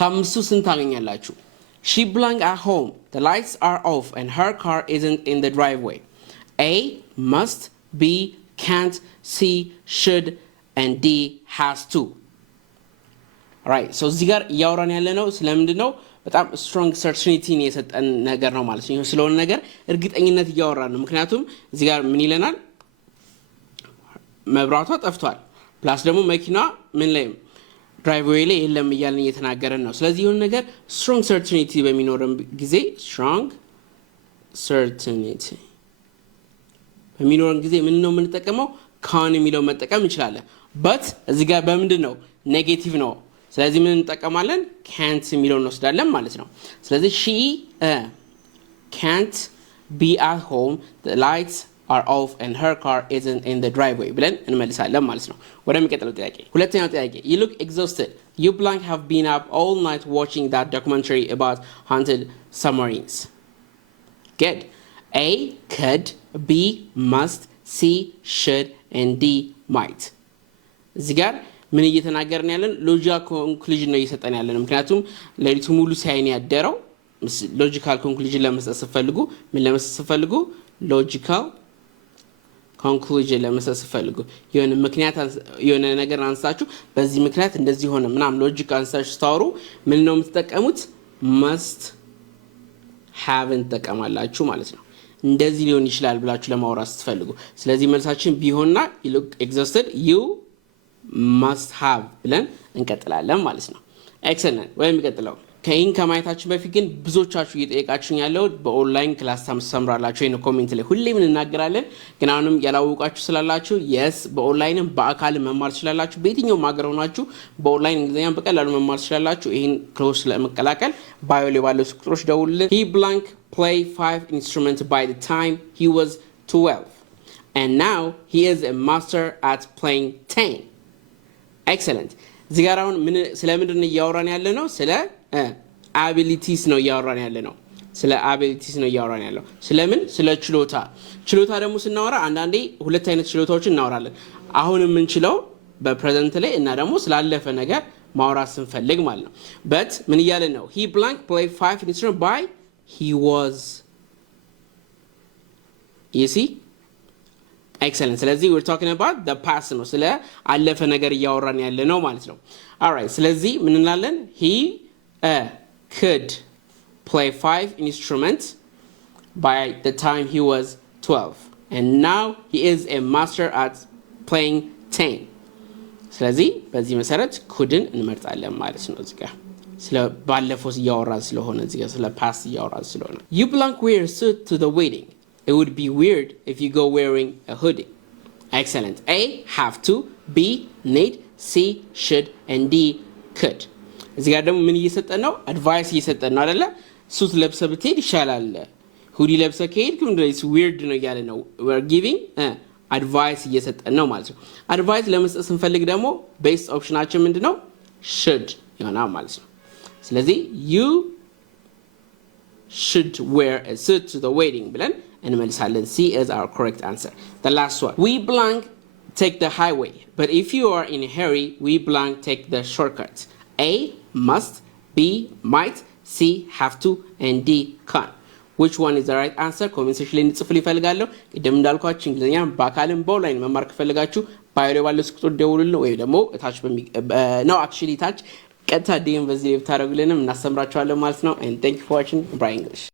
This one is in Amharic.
ከአምስቱ ስንት ታገኛላችሁ? She belong at home. The lights are off and her car isn't in the driveway. A, must. B, can't. C, should. And D, has to. Alright, so እዚህ ጋር እያወራን ያለ ነው ስለምንድን ነው? በጣም ስትሮንግ ሰርቲኒቲን የሰጠን ነገር ነው ማለት ነው። ስለሆነ ነገር እርግጠኝነት እያወራን ነው። ምክንያቱም እዚህ ጋር ምን ይለናል? መብራቷ ጠፍቷል። ፕላስ ደግሞ መኪናዋ ምን ላይ ድራይቭዌይ ላይ የለም እያልን እየተናገረን ነው። ስለዚህ ይሁን ነገር ስትሮንግ ሰርቲኒቲ በሚኖረን ጊዜ ስትሮንግ ሰርቲኒቲ በሚኖረን ጊዜ ምን ነው የምንጠቀመው? ካን የሚለው መጠቀም እንችላለን። በት እዚህ ጋር በምንድን ነው? ኔጌቲቭ ነው። ስለዚህ ምን እንጠቀማለን? ካንት የሚለውን እንወስዳለን ማለት ነው። ስለዚህ ሺ ካንት ቢ አት ሆም the lights are off and her car isn't in the driveway ብለን እንመልሳለን ማለት ነው። ወደሚቀጥለው ጥያቄ ሁለተኛው ጥያቄ you look exhausted. You blank have been up all night watching that documentary about haunted submarines. Good. A, could. B, must. C, should. And D, might. እዚህ ጋር ምን እየተናገርን ያለን? ሎጂካል ኮንክሉዥን ነው እየሰጠን ያለን። ምክንያቱም ሌሊቱ ሙሉ ሳይን ያደረው ሎጂካል ኮንክሉዥን ለመስጠት ስትፈልጉ ምን ለመስጠት ስትፈልጉ ሎጂካል ኮንክሉዥን ለመስጠት ስትፈልጉ የሆነ ምክንያት የሆነ ነገር አንሳችሁ በዚህ ምክንያት እንደዚህ ሆነ ምናምን ሎጂክ አንሳችሁ ስታወሩ ምን ነው የምትጠቀሙት? must have እንጠቀማላችሁ ማለት ነው። እንደዚህ ሊሆን ይችላል ብላችሁ ለማውራት ስትፈልጉ። ስለዚህ መልሳችን ቢሆንና you look exhausted you must have ብለን እንቀጥላለን ማለት ነው። ኤክሰለንት። ወይም ይቀጥላል። ከይን ከማየታችን በፊት ግን ብዙዎቻችሁ እየጠየቃችሁኝ ያለው በኦንላይን ክላስ ታስተምራላችሁ ወይ ነው ኮሜንት ላይ ሁሌም እንናገራለን። ግን አሁንም ያላወቃችሁ ስላላችሁ yes በኦንላይንም በአካልም መማር ትችላላችሁ። በየትኛውም ሀገር ሆናችሁ በኦንላይን እንግሊዝኛን በቀላሉ መማር ትችላላችሁ። ይሄን ክሮስ ለመቀላቀል ባዮ ላይ ባለው ቁጥሮች ደውሉልን። he blank play 5 instruments by the time he was 12 and now he is a master at playing 10. Excellent. እዚህ ጋር አሁን ምን ስለምንድን ነው እያወራን ያለ ነው? ስለ አቢሊቲስ ነው እያወራን ያለ ነው። ስለ አቢሊቲስ ነው እያወራን ያለው። ስለምን? ስለ ችሎታ። ችሎታ ደግሞ ስናወራ አንዳንዴ ሁለት አይነት ችሎታዎችን እናወራለን። አሁን የምንችለው በፕሬዘንት ላይ እና ደግሞ ስላለፈ ነገር ማውራት ስንፈልግ ማለት ነው። but ምን እያለ ነው? he blank played 5 instruments by he was. you see? Excellent. ስለዚህ we're talking about the past ነው። ስለ አለፈ ነገር እያወራን ያለ ነው ማለት ነው። alright ስለዚህ ምን እንላለን? he could play 5 instruments by the time he was 12 and now he is a master at playing 10. ስለዚህ በዚህ መሰረት couldን እንመርጣለን ማለት ነው። እዚህ ጋር ስለ ባለፈው እያወራን ስለሆነ እዚህ ጋር ስለ past እያወራን ስለሆነ you blank wear a suit to the wedding. It would be weird if you go wearing a hoodie. Excellent. A, have to. B, need. C, should. And D, could. እዚህ ጋር ደግሞ ምን እየሰጠን ነው? አድቫይስ እየሰጠን ነው አይደለ? ሱት ለብሰህ ብትሄድ ይሻላል። ሁዲ ለብሰህ ከሄድክ ምንድነው ዊርድ ነው እያለ ነው። we're giving አድቫይስ እየሰጠን ነው ማለት ነው። አድቫይስ ለመስጠት ስንፈልግ ደግሞ ቤስት ኦፕሽናችን ምንድነው? should ይሆናል ማለት ነው። ስለዚህ you should wear a suit to the wedding ብለን እንመልሳለን። C is our correct answer. The last one. We blank take the highway, but if you are in a hurry, we blank take the shortcut. A, must. B, might. C, have to. And D, can. Which one is the right answer? Comment section ላይ እንጽፉ ይፈልጋለሁ። ቅድም እንዳልኳችሁ እንግሊዝኛ በአካልም በኦንላይን መማር ከፈለጋችሁ ባዮ ላይ ባለው ቁጥር ደውሉልን ወይ ደግሞ ታች ነው actually ታች ቀጥታ ዲኤም በዚህ ላይ ብታረጉልንም እናስተምራችኋለን ማለት ነው። And thank you for watching Brian English.